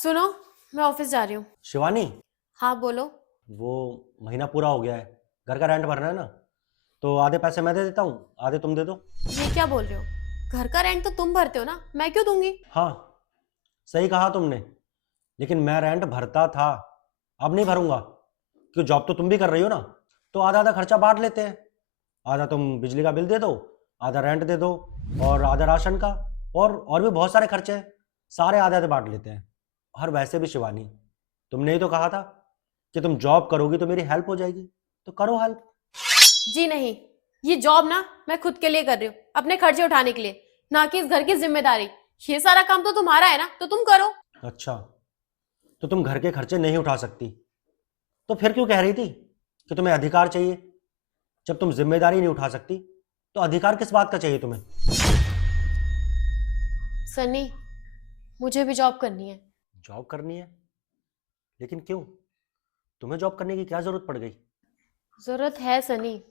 सुनो, मैं ऑफिस जा रही हूँ। शिवानी, हाँ बोलो। वो महीना पूरा हो गया है, घर का रेंट भरना है ना, तो आधे पैसे मैं दे देता हूँ, आधे तुम दे दो। ये क्या बोल रहे हो? घर का रेंट तो तुम भरते हो ना, मैं क्यों दूंगी? हाँ, सही कहा तुमने। लेकिन मैं रेंट भरता था, अब नहीं भरूंगा, क्योंकि जॉब तो तुम भी कर रही हो ना। तो आधा आधा खर्चा बांट लेते हैं। आधा तुम बिजली का बिल दे दो, आधा रेंट दे दो, और आधा राशन का, और भी बहुत सारे खर्चे हैं, सारे आधे आधे बांट लेते हैं। और वैसे भी शिवानी, तुमने ही तो कहा था कि तुम जॉब करोगी तो मेरी हेल्प हो जाएगी, तो करो हेल्प। जी नहीं, ये जॉब ना मैं खुद के लिए कर रही हूँ, अपने खर्चे उठाने के लिए, ना कि इस घर की जिम्मेदारी। ये सारा काम तो तुम्हारा है ना, तो तुम करो। अच्छा, तो तुम घर के खर्चे नहीं उठा सकती, तो फिर क्यों कह रही थी कि तुम्हें अधिकार चाहिए? जब तुम जिम्मेदारी नहीं उठा सकती, तो अधिकार किस बात का चाहिए तुम्हें? सनी, मुझे भी जॉब करनी है। जॉब करनी है? लेकिन क्यों? तुम्हें जॉब करने की क्या जरूरत पड़ गई? जरूरत है सनी।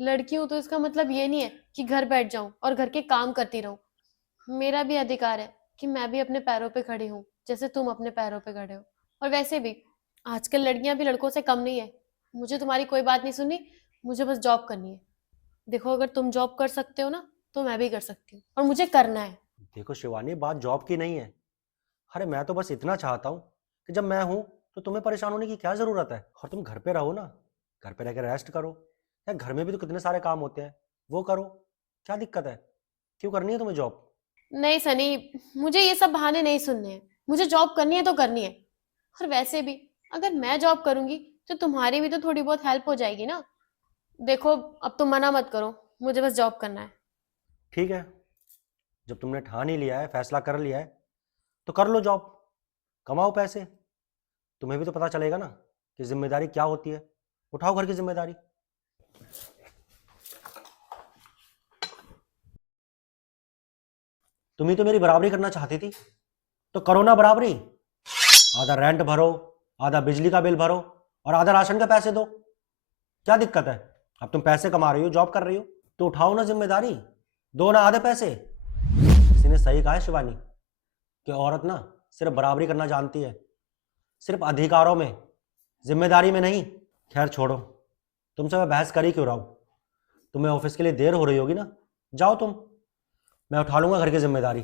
लड़की हूं तो इसका मतलब ये नहीं है कि घर बैठ जाऊं और घर के काम करती रहूं। मेरा भी अधिकार है कि मैं भी अपने पैरों पे खड़ी हूँ, जैसे तुम अपने पैरों पे खड़े हो। और वैसे भी आजकल लड़कियां भी लड़कों से कम नहीं है। मुझे तुम्हारी कोई बात नहीं सुननी, मुझे बस जॉब करनी है। देखो, अगर तुम जॉब कर सकते हो ना, तो मैं भी कर सकती हूँ, और मुझे करना है। देखो शिवानी, बात जॉब की नहीं है। अरे मैं तो बस इतना चाहता हूँ कि जब मैं हूँ तो तुम्हें परेशान होने की क्या ज़रूरत है? और तुम घर पे रहो ना, घर पे रह के रेस्ट करो, या घर में भी तो कितने सारे काम होते हैं, वो करो। क्या दिक्कत है? क्यों करनी है तुम्हें जॉब? नहीं सनी, मुझे ये सब बहाने नहीं सुनने हैं। मुझे जॉब करनी है तो करनी है। और वैसे भी अगर मैं जॉब करूंगी तो तुम्हारी भी तो थोड़ी बहुत हेल्प हो जाएगी ना। देखो, अब तुम मना मत करो, मुझे बस जॉब करना है। ठीक है, जब तुमने ठान ही लिया है, फैसला कर लिया है, तो कर लो जॉब, कमाओ पैसे। तुम्हें भी तो पता चलेगा ना कि जिम्मेदारी क्या होती है। उठाओ घर की जिम्मेदारी। तुम ही तो मेरी बराबरी करना चाहती थी, तो करो ना बराबरी। आधा रेंट भरो, आधा बिजली का बिल भरो, और आधा राशन के पैसे दो। क्या दिक्कत है? अब तुम पैसे कमा रही हो, जॉब कर रही हो, तो उठाओ ना जिम्मेदारी, दो ना आधे पैसे। किसी ने सही कहा है शिवानी, कि औरत ना सिर्फ बराबरी करना जानती है, सिर्फ अधिकारों में, जिम्मेदारी में नहीं। खैर छोड़ो, तुमसे मैं बहस कर ही क्यों रहा हूँ। तुम्हें ऑफिस के लिए देर हो रही होगी ना, जाओ तुम, मैं उठा लूंगा घर की जिम्मेदारी।